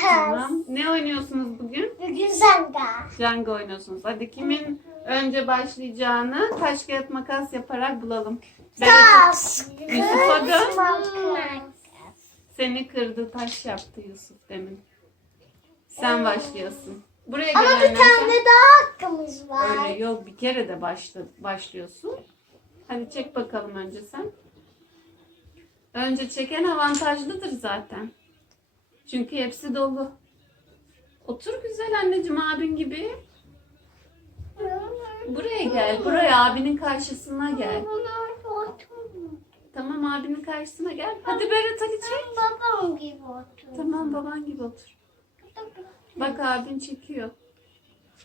Tamam. Ne oynuyorsunuz bugün? Bugün Zanga. Jenga oynuyorsunuz. Hadi kimin önce başlayacağını taş kağıt makas yaparak bulalım. Taş. Yusuf'a dön. makas. seni kırdı taş yaptı Yusuf demin. Sen başlıyorsun. Buraya Ama bir tane sen. daha hakkımız var. Öyle yok bir kere de başla, başlıyorsun. Hadi çek bakalım önce sen. Önce çeken avantajlıdır zaten. Çünkü hepsi dolu. Otur güzel anneciğim abin gibi. Buraya gel. Buraya abinin karşısına gel. Tamam abinin karşısına gel. Hadi Berat hadi çek. Babam gibi otur. Tamam baban gibi otur. Bak abin çekiyor.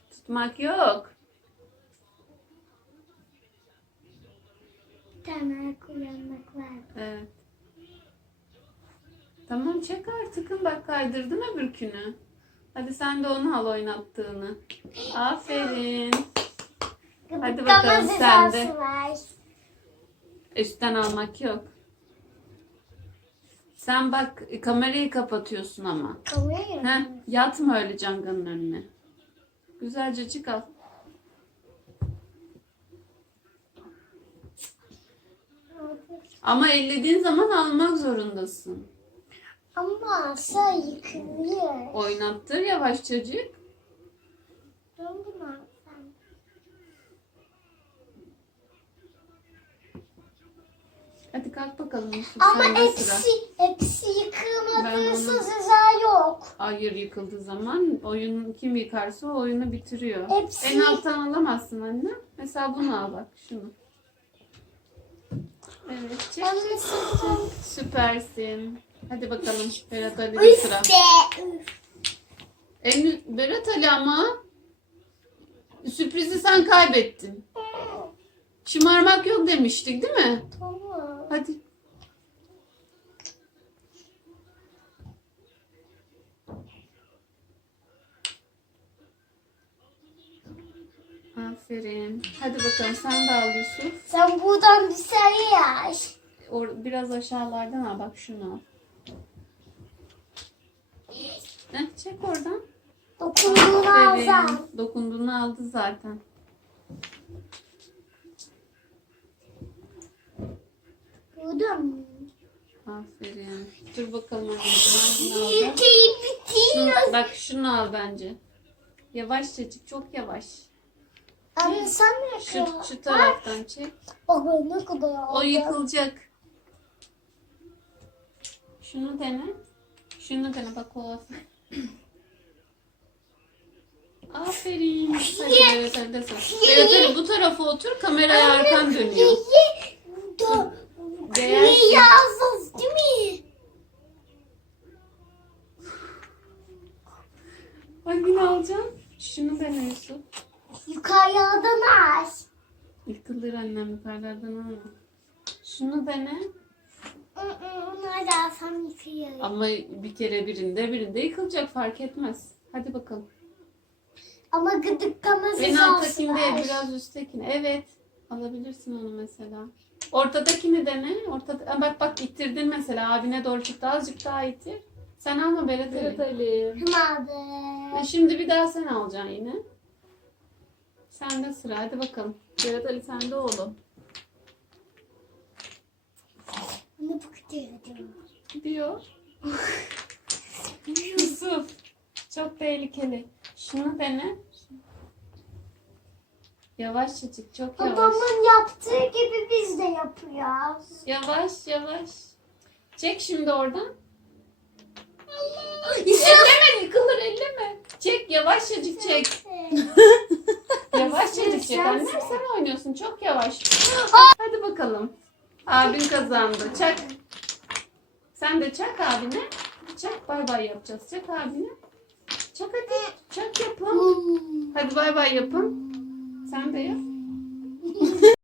Tutmak yok. Tane kullanmak var. Evet. Tamam çek artık. Bak kaydırdın öbürkünü. Hadi sen de onu al oynattığını. Aferin. Hadi bakalım sen de. Üstten almak yok. Sen bak kamerayı kapatıyorsun ama. Kamerayı? Heh, yatma öyle canganın önüne. Güzelce çık al. Ama ellediğin zaman almak zorundasın. Ama sen yıkılıyor. Oynattır yavaşçacık. Döndüm sen. Hadi kalk bakalım Yusuf. Ama sende sıra. hepsi, hepsi Ben yıkılmadıysa onu- ceza yok. Hayır yıkıldığı zaman oyun kim yıkarsa o oyunu bitiriyor. Hepsi- En alttan alamazsın anne. Mesela bunu al bak şunu. Evet çek Ben. Süpersin. Hadi bakalım Berat Ali'de sıra. En, Berat Ali ama sürprizi sen kaybettin. Şımarmak yok demiştik değil mi? Tamam. Hadi. Aferin. Hadi bakalım sen de al Yusuf. Sen buradan bir sayı yaz. Or biraz aşağılardan al bak şunu al. Heh, çek oradan. Dokunduğunu alacağım. Aferin. Dokunduğunu aldı zaten. Mı? Aferin. Dur bakalım. Hangini alacağım? Ülkeyi Şunu, bitiyor. bak şunu al bence. Yavaşça çık. Çok yavaş. Anne sen ne Şu, yapıyorsun? şu taraftan çek. Baba ne kadar O aldı? yıkılacak. Şunu dene. Şunu dene bak o. Aferin. Hadi Berat de sen. Berat bu tarafa otur. Kameraya arkan dönüyor. Değersin. Yazdınız değil mi? Hangini alacaksın? Şunu dene Yusuf. Yukarıdan aç. Yıkılır annem yukarılardan alma. Şunu dene. Onlar da alsam yıkıyor. Ama bir kere birinde birinde yıkılacak fark etmez. Hadi bakalım. Ama gıdıklaması En var. biraz üsttekini. Evet. Alabilirsin onu mesela. Ortadakini dene. Ortada, bak bak ittirdin mesela. Abine doğru çıktı. Azıcık daha ittir. Sen alma Berat Ali. Ali. Hadi. E, Şimdi bir daha sen alacaksın yine. Sende sıra. Hadi bakalım. Berat Ali sende oğlum. Ne bakıyorum? Gidiyor. Yusuf. Çok tehlikeli. Şunu dene. Yavaşça çık. Çok yavaş. Babamın yaptığı gibi biz de yapıyoruz. Yavaş yavaş. Çek şimdi oradan. Elleme yıkılır elleme. Çek yavaşçacık çek. Yavaşçacık çek. Annem sen oynuyorsun çok yavaş. Hadi bakalım. Abin kazandı. Çak. Sen de çak abine. Çak bay bay yapacağız. Çak abine. Çak hadi. Çak yapın. Hadi bay bay yapın. Sen de yap.